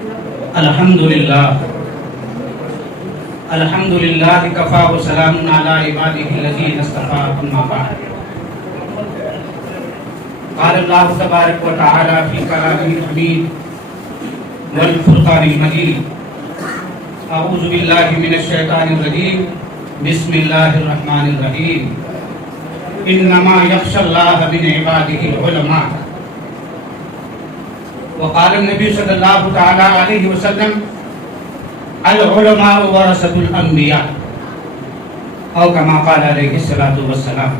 الحمدللہ الحمدللہ کفا وسلام علی عبادہ الذین اصطفیٰ اما بعد قال اللہ تبارک و تعالی فی کلامہ الحمید والفرقان المجید اعوذ باللہ من الشیطان الرجیم بسم اللہ الرحمن الرحیم انما یخشی اللہ من عبادہ العلماء وقال النبی صلی اللہ تعالی علیہ وسلم العلماء ورثۃ الانبیاء او کما قال علیہ الصلوۃ والسلام۔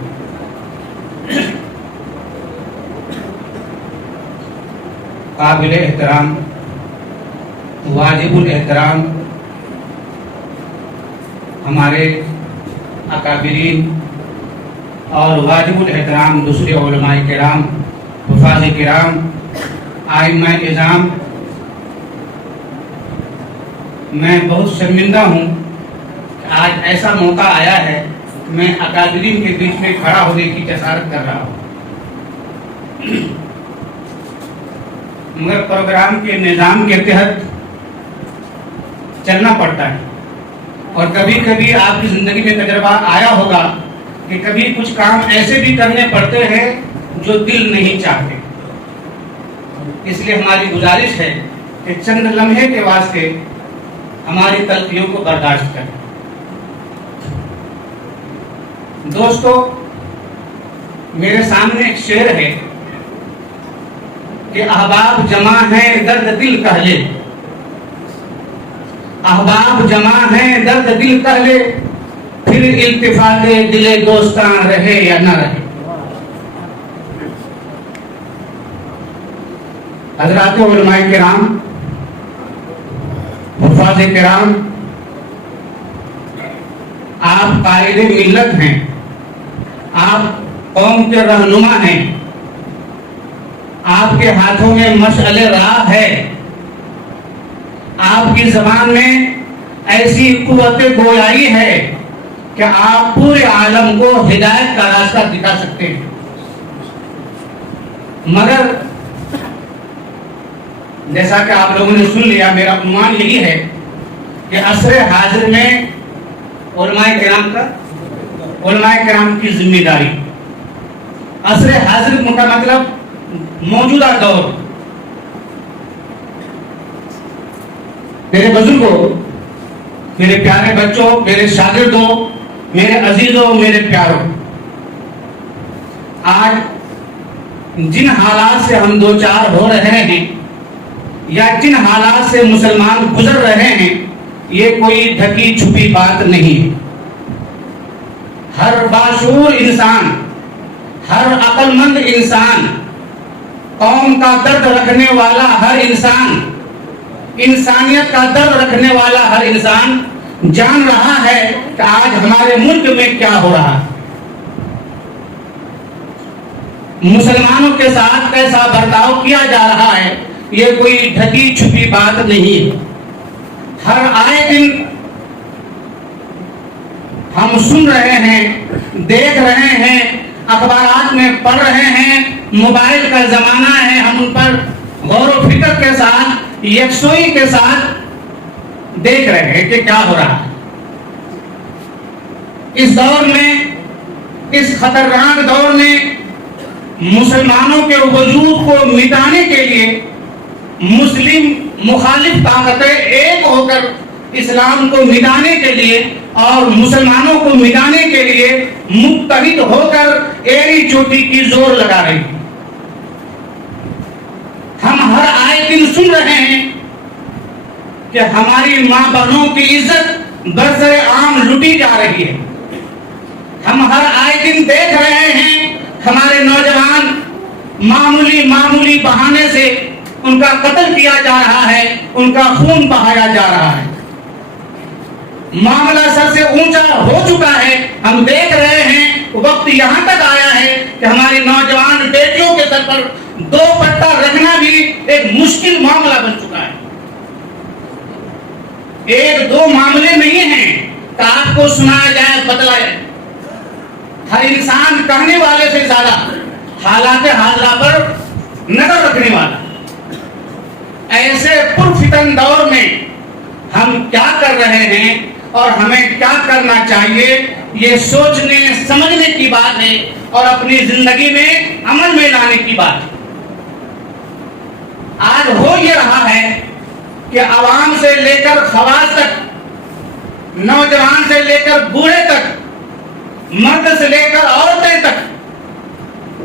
قابل احترام، واجب الاحترام ہمارے اکابرین اور واجب الاحترام دوسرے علماء کرام، حفاظ کرام، ائمہ اعظام، میں بہت شرمندہ ہوں کہ آج ایسا موقع آیا ہے کہ میں اکابرین کے بیچ میں کھڑا ہونے کی جسارت کر رہا ہوں، مگر پروگرام کے نظام کے تحت چلنا پڑتا ہے، اور کبھی کبھی آپ کی زندگی میں تجربہ آیا ہوگا کہ کبھی کچھ کام ایسے بھی کرنے پڑتے ہیں جو دل نہیں چاہتے۔ اس لیے ہماری گزارش ہے کہ چند لمحے کے واسطے ہماری تلخیوں کو برداشت کریں۔ دوستو، میرے سامنے ایک شعر ہے کہ احباب جمع ہیں درد دل کہلے، احباب جمع ہیں درد دل کہلے، پھر التفات دل دوستاں رہے یا نہ رہے۔ حضرات علماء کرام، حفاظ کرام، آپ قائد ملت ہیں، آپ قوم کے رہنما ہیں، آپ کے ہاتھوں میں مشعل راہ ہے، آپ کی زبان میں ایسی قوت گویائی ہے کہ آپ پورے عالم کو ہدایت کا راستہ دکھا سکتے ہیں۔ مگر جیسا کہ آپ لوگوں نے سن لیا، میرا عنوان یہی ہے کہ عصر حاضر میں علماء کرام کی ذمہ داری۔ عصر حاضر کا مطلب موجودہ دور۔ میرے بزرگوں، میرے پیارے بچوں، میرے شاگردوں، میرے عزیزوں، میرے پیاروں، آج جن حالات سے ہم دوچار ہو رہے ہیں یا جن حالات سے مسلمان گزر رہے ہیں، یہ کوئی ڈھکی چھپی بات نہیں۔ ہر باشعور انسان، ہر عقل مند انسان، قوم کا درد رکھنے والا ہر انسان، انسانیت کا درد رکھنے والا ہر انسان جان رہا ہے کہ آج ہمارے ملک میں کیا ہو رہا ہے، مسلمانوں کے ساتھ کیسا برتاؤ کیا جا رہا ہے۔ یہ کوئی ڈھکی چھپی بات نہیں۔ ہر آئے دن ہم سن رہے ہیں، دیکھ رہے ہیں، اخبارات میں پڑھ رہے ہیں، موبائل کا زمانہ ہے، ہم ان پر غور و فکر کے ساتھ، یکسوئی کے ساتھ دیکھ رہے ہیں کہ کیا ہو رہا ہے۔ اس دور میں، اس خطرناک دور میں مسلمانوں کے وجود کو مٹانے کے لیے مسلم مخالف طاقتیں ایک ہو کر اسلام کو مٹانے کے لیے اور مسلمانوں کو مٹانے کے لیے متحد ہو کر ایڑی چوٹی کی زور لگا رہی ہیں۔ ہم ہر آئے دن سن رہے ہیں کہ ہماری ماں بہنوں کی عزت برسر عام لوٹی جا رہی ہے۔ ہم ہر آئے دن دیکھ رہے ہیں ہمارے نوجوان معمولی بہانے سے ان کا قتل کیا جا رہا ہے، ان کا خون بہایا جا رہا ہے۔ معاملہ سر سے اونچا ہو چکا ہے۔ ہم دیکھ رہے ہیں وقت یہاں تک آیا ہے کہ ہماری نوجوان بیٹیوں کے سر پر دو پٹا رکھنا بھی ایک مشکل معاملہ بن چکا ہے۔ ایک دو معاملے نہیں ہیں کہ آپ کو سنایا جائے، بتلایا جائے۔ ہر انسان کہنے والے سے زیادہ حالات حاضرہ پر نظر رکھنے والا۔ ایسے پرفتن دور میں ہم کیا کر رہے ہیں اور ہمیں کیا کرنا چاہیے، یہ سوچنے سمجھنے کی بات ہے اور اپنی زندگی میں عمل میں لانے کی بات ہے۔ آج ہو یہ رہا ہے کہ عوام سے لے کر خواص تک، نوجوان سے لے کر بوڑھے تک، مرد سے لے کر عورتیں تک،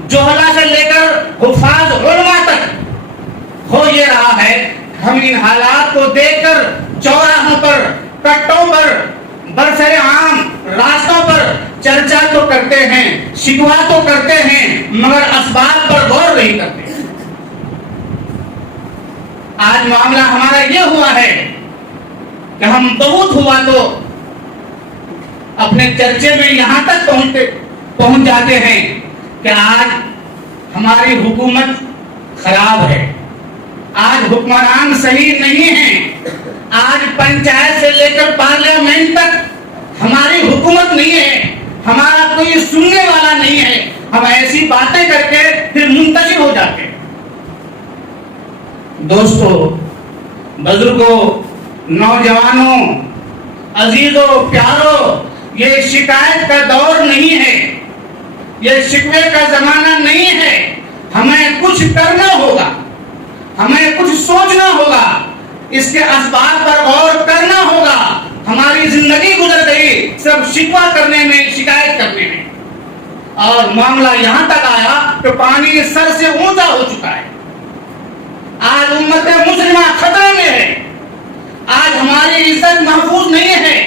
جوہلا سے لے کر حفاظ علماء تک، ہو یہ رہا ہے ہم ان حالات کو دیکھ کر چوراہوں پر، کٹوں پر، برسر عام راستوں پر چرچا تو کرتے ہیں، شکوا تو کرتے ہیں، مگر اسباب پر غور نہیں کرتے۔ آج معاملہ ہمارا یہ ہوا ہے کہ ہم بہت ہوا تو اپنے چرچے میں یہاں تک پہنچ جاتے ہیں کہ آج ہماری حکومت خراب ہے، آج حکمران صحیح نہیں ہیں، آج پنچایت سے لے کر پارلیمنٹ تک ہماری حکومت نہیں ہے، ہمارا کوئی سننے والا نہیں ہے۔ ہم ایسی باتیں کر کے پھر منتشر ہو جاتے ہیں۔ دوستو، بزرگوں، نوجوانوں، عزیزوں، پیاروں، یہ شکایت کا دور نہیں ہے، یہ شکوے کا زمانہ نہیں ہے۔ ہمیں کچھ کرنا ہوگا، ہمیں کچھ سوچنا ہوگا، اس کے اسباب پر غور کرنا ہوگا۔ ہماری زندگی گزر گئی صرف شکوہ کرنے میں، شکایت کرنے میں، اور معاملہ یہاں تک آیا کہ پانی سر سے اونچا ہو چکا ہے۔ آج امت مسلمہ خطرے میں ہے، آج ہماری عزت محفوظ نہیں ہے۔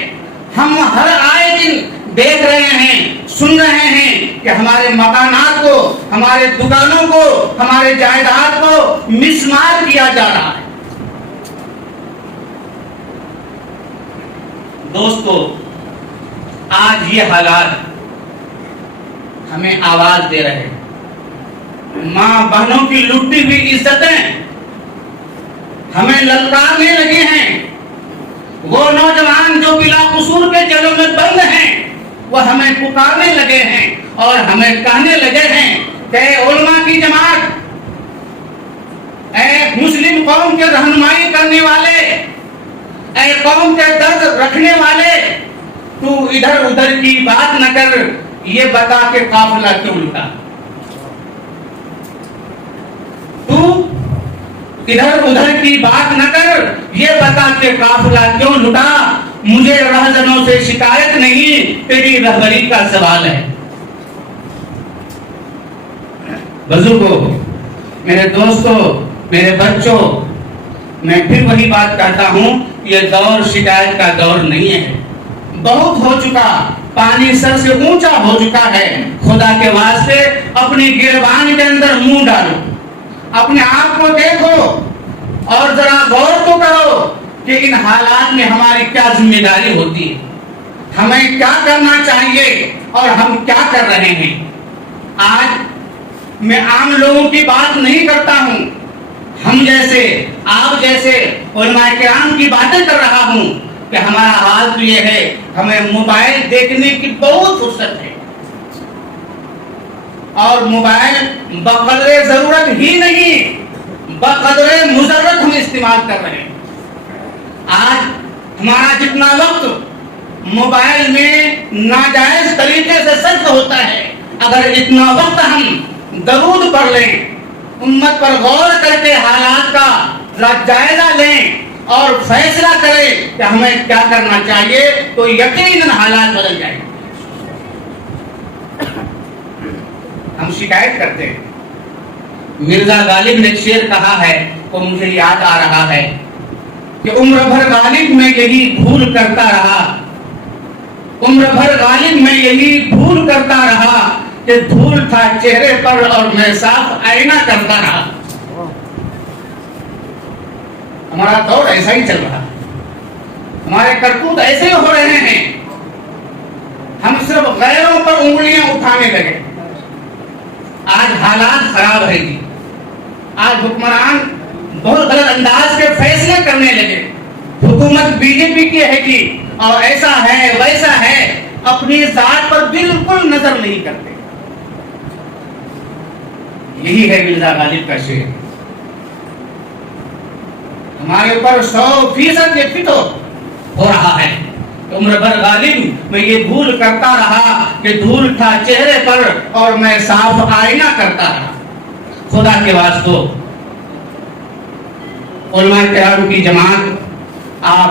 ہم ہر آئے دن دیکھ رہے ہیں، سن رہے ہیں کہ ہمارے مکانات کو، ہمارے دکانوں کو، ہمارے جائیداد کو مسمار کیا جا رہا ہے۔ دوستو، آج یہ حالات ہمیں آواز دے رہے ہیں۔ ماں بہنوں کی لٹی ہوئی عزتیں ہمیں للکارنے لگے ہیں۔ وہ نوجوان جو بلا قصور کے جیلوں میں بند ہیں، وہ ہمیں پکارنے لگے ہیں اور ہمیں کہنے لگے ہیں کہ اے علماء کی جماعت، اے مسلم قوم کے رہنمائی کرنے والے، اے قوم کے درد رکھنے والے، تو ادھر ادھر کی بات نہ کر، یہ بتا کہ قافلہ کیوں لٹا۔ تو ادھر ادھر کی بات نہ کر، یہ بتا کہ قافلہ کیوں لٹا۔ مجھے رہزنوں سے شکایت نہیں، تیری رہبری کا سوال ہے۔ بزرگوں، میرے دوستوں، میرے بچوں، میں پھر وہی بات کہتا ہوں، یہ دور شکایت کا دور نہیں ہے۔ بہت ہو چکا، پانی سر سے اونچا ہو چکا ہے۔ خدا کے واسطے اپنی گریبان کے اندر منہ ڈالو، اپنے آپ کو دیکھو اور ذرا غور تو کرو کہ ان حالات میں ہماری کیا ذمہ داری ہوتی ہے، ہمیں کیا کرنا چاہیے اور ہم کیا کر رہے ہیں۔ آج میں عام لوگوں کی بات نہیں کرتا ہوں، ہم جیسے، آپ جیسے علماء کرام کی باتیں کر رہا ہوں کہ ہمارا حال تو یہ ہے، ہمیں موبائل دیکھنے کی بہت فرصت ہے، اور موبائل بقدر ضرورت ہی نہیں، بقدر مضرت ہم استعمال کر رہے ہیں۔ آج ہمارا جتنا وقت موبائل میں ناجائز طریقے سے صرف ہوتا ہے، اگر اتنا وقت ہم درود پڑھ لیں، امت پر غور کر کے حالات کا جائزہ لیں اور فیصلہ کریں کہ ہمیں کیا کرنا چاہیے، تو یقیناً حالات بدل جائیں گے۔ ہم شکایت کرتے ہیں۔ مرزا غالب نے شعر کہا ہے، وہ مجھے یاد آ رہا ہے کہ عمر بھر غالب میں یہی بھول کرتا رہا، عمر بھر غالب میں یہی بھول کرتا رہا کہ دھول تھا چہرے پر اور میں صاف آئینہ کرتا رہا۔ ہمارا دور ایسا ہی چل رہا ہے، ہمارے کرتوت ایسے ہی ہو رہے ہیں، ہم صرف غیروں پر انگلیاں اٹھانے لگے۔ آج حالات خراب ہے جی، آج حکمران بہت غلط انداز کے فیصلے کرنے لگے۔ حکومت بی جے پی کی ہے جی، اور ایسا ہے ویسا ہے، اپنی ذات پر بالکل نظر نہیں کرتے۔ یہی ہے مرزا غالب کا شعر۔ ہمارے اوپر 100% یہ فٹ ہو رہا ہے. عمر بھر غالب میں یہ بھول کرتا رہا کہ دھول تھا چہرے پر اور میں صاف آئینہ کرتا رہا. خدا کے واسطے علماء کرام کی جماعت، آپ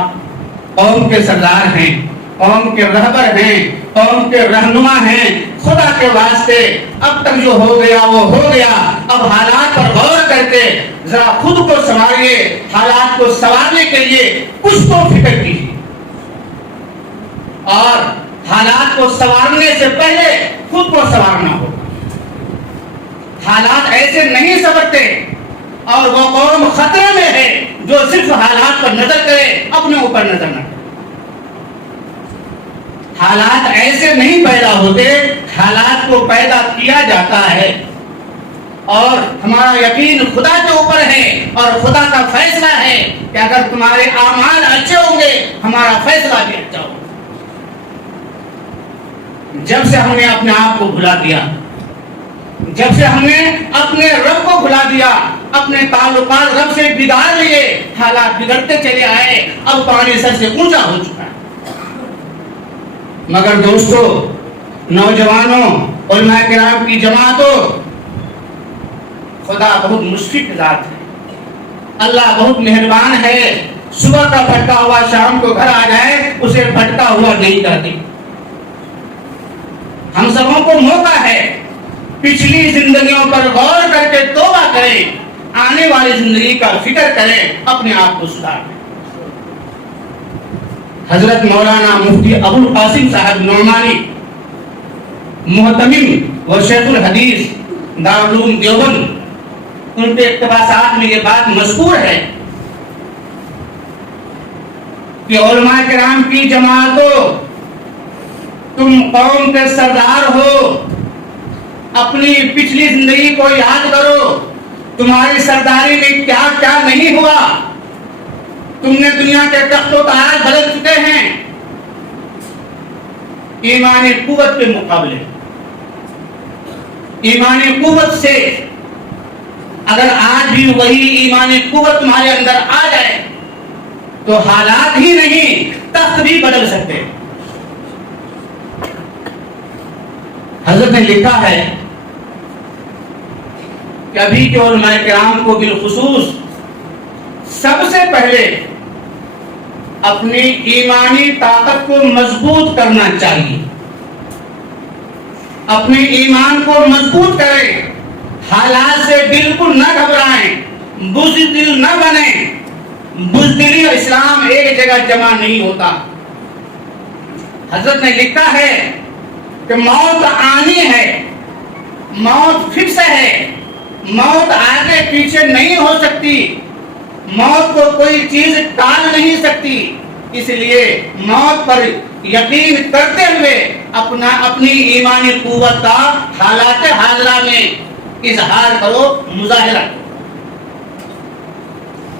قوم کے سردار ہیں، قوم کے رہبر ہیں، قوم کے رہنما ہیں. خدا کے واسطے اب تک جو ہو گیا وہ ہو گیا. اب حالات پر غور کر کے ذرا خود کو سنوارئے. حالات کو سنوارنے کے لیے کچھ تو فکر کیجیے، اور حالات کو سنوارنے سے پہلے خود کو سنوارنا ہوگا. حالات ایسے نہیں سنورتے، اور وہ قوم خطرے میں ہے جو صرف حالات پر نظر کرے، اپنے اوپر نظر نہ کرے. حالات ایسے نہیں پیدا ہوتے، حالات کو پیدا کیا جاتا ہے. اور ہمارا یقین خدا کے اوپر ہے، اور خدا کا فیصلہ ہے کہ اگر تمہارے اعمال اچھے ہوں گے ہمارا فیصلہ بھی اچھا ہوگا. جب سے ہم نے اپنے آپ کو بھلا دیا، جب سے ہم نے اپنے رب کو بھلا دیا، اپنے تعلقات رب سے بگاڑ لیے، حالات بگڑتے چلے آئے. اب پانی سر سے اونچا ہو چکا ہے. مگر دوستو، نوجوانوں، علماء کرام کی جماعتوں، خدا بہت مشفق ذات ہے. اللہ بہت مہربان ہے. صبح کا بھٹکا ہوا شام کو گھر آ جائے اسے بھٹکا ہوا نہیں کرتی. ہم سبوں کو موقع ہے پچھلی زندگیوں پر غور کر کے توبہ کریں، آنے والی زندگی کا فکر کریں، اپنے آپ کو سدھاریں. حضرت مولانا مفتی ابو القاسم صاحب نعمانی، محتمم و شیخ الحدیث دارالعلوم دیوبند، ان کے اقتباسات میں یہ بات مذکور ہے کہ علماء کرام کی جماعتوں، تم قوم کے سردار ہو، اپنی پچھلی زندگی کو یاد کرو. تمہاری سرداری میں کیا کیا نہیں ہوا. تم نے دنیا کے تخت و تاج بدل چکے ہیں. ایمانی قوت کے مقابلے، ایمانی قوت سے اگر آج بھی وہی ایمانی قوت تمہارے اندر آ جائے تو حالات ہی نہیں تخت بھی بدل سکتے. حضرت نے لکھا ہے کہ ابھی کے علماء کرام کو بالخصوص سب سے پہلے اپنی ایمانی طاقت کو مضبوط کرنا چاہیے. اپنے ایمان کو مضبوط کریں، حالات سے بالکل نہ گھبرائیں، بزدل نہ بنیں. بزدلی اور اسلام ایک جگہ جمع نہیں ہوتا. حضرت نے لکھا ہے کہ موت آنی ہے، موت فکس ہے، موت آگے پیچھے نہیں ہو سکتی، موت کو کوئی چیز ٹال نہیں سکتی. اس لیے موت پر یقین کرتے ہوئے اپنی ایمانی قوت کا حالات حاضرہ میں اظہار کرو، مظاہرہ کرو.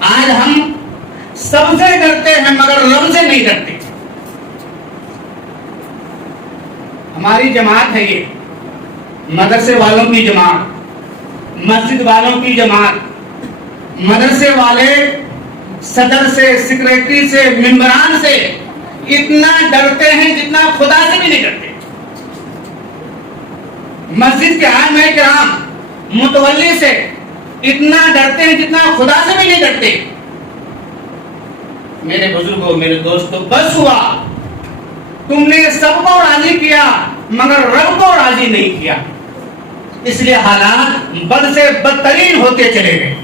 آج ہم سب سے ڈرتے ہیں مگر رب سے نہیں ڈرتے. ہماری جماعت ہے یہ، مدرسے والوں کی جماعت، مسجد والوں کی جماعت. مدرسے والے صدر سے، سیکریٹری سے، ممبران سے اتنا ڈرتے ہیں جتنا خدا سے بھی نہیں ڈرتے. مسجد کے عامہ کرام، متولی سے اتنا ڈرتے ہیں جتنا خدا سے بھی نہیں ڈرتے. میرے بزرگوں، میرے دوستوں، بس ہوا. تم نے سب کو راضی کیا مگر رب کو راضی نہیں کیا. اس لیے حالات بد سے بدترین ہوتے چلے گئے.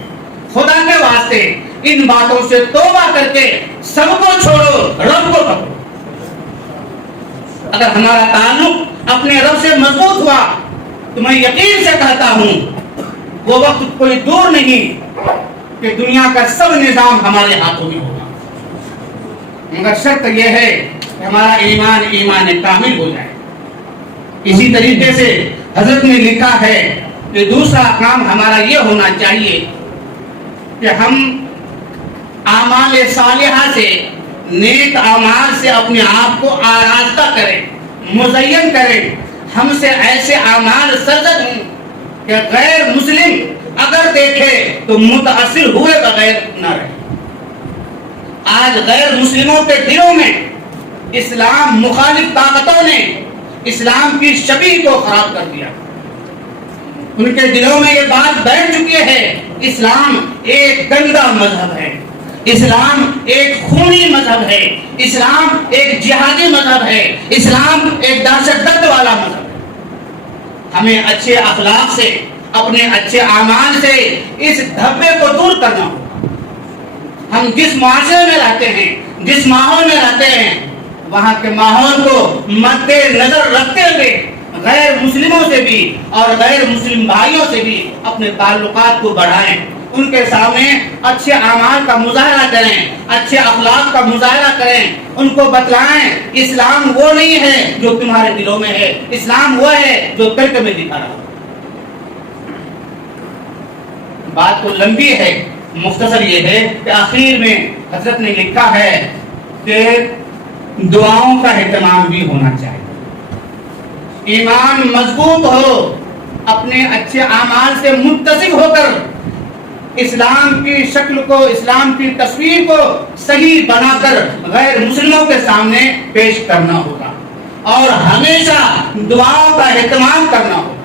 خدا کے واسطے ان باتوں سے توبہ کر کے سب کو چھوڑو، رب کو پکڑو. اگر ہمارا تعلق اپنے رب سے مضبوط ہوا تو میں یقین سے کہتا ہوں وہ وقت کوئی دور نہیں کہ دنیا کا سب نظام ہمارے ہاتھوں میں ہوگا. مگر شرط یہ ہے کہ ہمارا ایمان کامل ہو جائے. اسی طریقے سے حضرت نے لکھا ہے کہ دوسرا کام ہمارا یہ ہونا چاہیے کہ ہم اعمال صالحہ سے، نیک اعمال سے اپنے آپ کو آراستہ کریں، مزین کریں. ہم سے ایسے اعمال سرزد ہوں کہ غیر مسلم اگر دیکھے تو متاثر ہوئے بغیر نہ رہے. آج غیر مسلموں کے دلوں میں اسلام مخالف طاقتوں نے اسلام کی شبیہ کو خراب کر دیا. ان کے دلوں میں یہ بات بیٹھ چکی ہے اسلام ایک گندا مذہب ہے, اسلام ایک خونی مذہب ہے, اسلام ایک جہادی مذہب ہے, اسلام ایک دہشت گرد والا مذہب ہے. ہمیں اچھے اخلاق سے, اپنے اچھے اعمال سے اس دھبے کو دور کرنا ہوگا. ہم جس معاشرے میں رہتے ہیں, جس ماحول میں رہتے ہیں, وہاں کے ماحول کو مد نظر رکھتے ہوئے غیر مسلموں سے بھی اور غیر مسلم بھائیوں سے بھی اپنے تعلقات کو بڑھائیں. ان کے سامنے اچھے اعمال کا مظاہرہ کریں, اچھے اخلاق کا مظاہرہ کریں, ان کو بتلائیں اسلام وہ نہیں ہے جو تمہارے دلوں میں ہے, اسلام وہ ہے جو ترک میں دکھا رہا. بات تو لمبی ہے, مختصر یہ ہے کہ آخر میں حضرت نے لکھا ہے کہ دعاؤں کا اہتمام بھی ہونا چاہیے. ایمان مضبوط ہو, اپنے اچھے اعمال سے متصف ہو کر اسلام کی شکل کو, اسلام کی تصویر کو صحیح بنا کر غیر مسلموں کے سامنے پیش کرنا ہوگا اور ہمیشہ دعاؤں کا اہتمام کرنا ہوگا.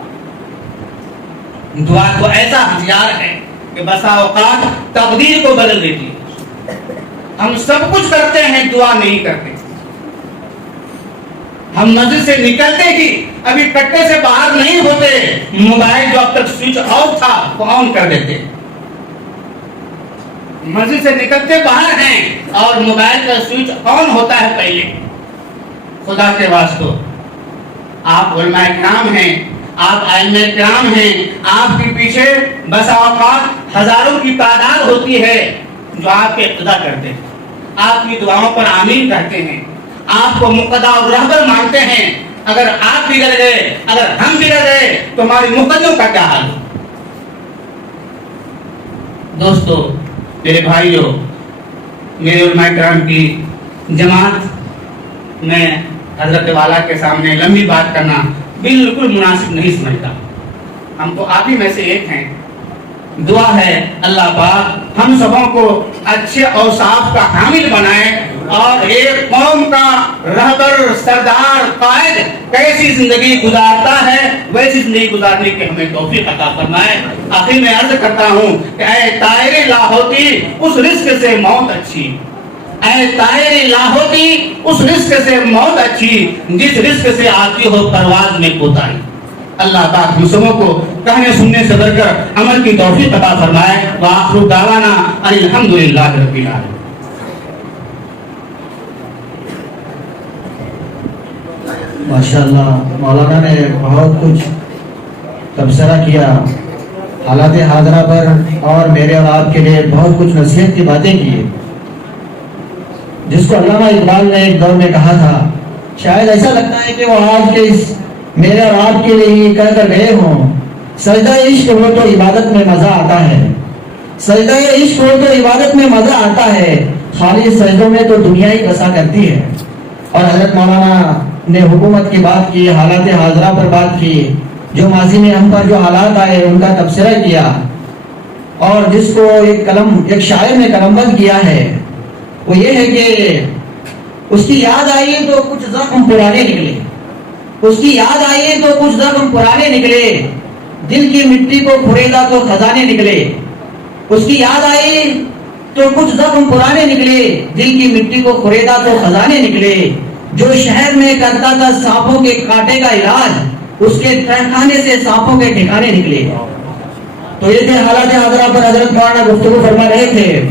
دعا تو ایسا ہتھیار ہے کہ بسا اوقات تقدیر کو بدل دیتی ہے. ہم سب کچھ کرتے ہیں, دعا نہیں کرتے. ہم مسجد سے نکلتے ہی ابھی کٹے سے باہر نہیں ہوتے, موبائل جو اب تک سوئچ آف تھا وہ آن کر دیتے. مسجد سے نکلتے باہر ہیں اور موبائل کا سوئچ آن ہوتا ہے پہلے. خدا کے واسطے آپ علماء کرام ہیں, آپ ائمہ کرام ہیں, آپ کے پیچھے بس اوقات ہزاروں کی تعداد ہوتی ہے جو آپ کے اقتدا کرتے ہیں, آپ کی دعاؤں پر آمین کہتے ہیں, آپ کو مقتدا اور رہبر مانتے ہیں. اگر آپ بگڑ گئے, اگر ہم بگڑ گئے تو ہماری مقتدیوں کا کیا حال ہو؟ دوستو, میرے بھائیوں, میرے علماء کرام کی جماعت میں حضرت والا کے سامنے لمبی بات کرنا بالکل مناسب نہیں سمجھتا. ہم تو آپ ہی میں سے ایک ہیں. دعا ہے اللہ پاک ہم سبوں کو اچھے اوصاف کا حامل بنائے اور ایک قوم کا رہبر, سردار, قائد کیسی زندگی گزارتا ہے ویسی زندگی گزارنے کی ہمیں توفیق عطا فرمائے. آخر میں عرض کرتا ہوں کہ اے طائر لاہوتی اس رزق سے موت اچھی, اے طائر لاہوتی اس رزق سے موت اچھی جس رزق سے آتی ہو پرواز میں کوتاہی. اللہ پاک ہم سبوں کو کہنے سننے سے بڑھ کر عمل کی توفیق عطا فرمائے. وآخر دعوانا ان الحمدللہ رب العالمین. ماشاءاللہ مولانا نے بہت کچھ تبصرہ کیا حالات حاضرہ پر اور میرے اور آپ کے لیے بہت کچھ نصیحت کی باتیں کی, جس کو علامہ اقبال نے ایک دور میں کہا تھا. شاید ایسا لگتا ہے کہ وہ آج کے اس میرے اور آپ کے لیے یہ کہہ کر گئے ہوں, سجدہ عشق ہو تو عبادت میں مزہ آتا ہے, سجدہ عشق ہو تو عبادت میں مزہ آتا ہے, خالی سجدوں میں تو دنیا ہی بسا کرتی ہے. اور حضرت مولانا نے حکومت کی بات کی, حالات حاضرہ پر بات کی, جو ماضی میں ہم پر جو حالات آئے ان کا تبصرہ کیا, اور جس کو ایک شاعر نے قلم بند کیا ہے وہ یہ ہے کہ اس کی یاد آئی تو کچھ زخم پرانے نکلے, اس کی یاد آئی تو کچھ زخم پرانے نکلے, دل کی مٹی کو کھریدا تو خزانے نکلے. اس کی یاد آئی تو کچھ زخم پرانے نکلے, دل کی مٹی کو کھریدا تو خزانے نکلے. جو شہر میں کرتا تھا سانپوں کے کانٹے کا علاج, اس کے تہخانے سے سانپوں کے ٹھکانے نکلے. تو یہ تھے حالات حاضرہ پر حضرت مولانا گفتگو فرما رہے تھے.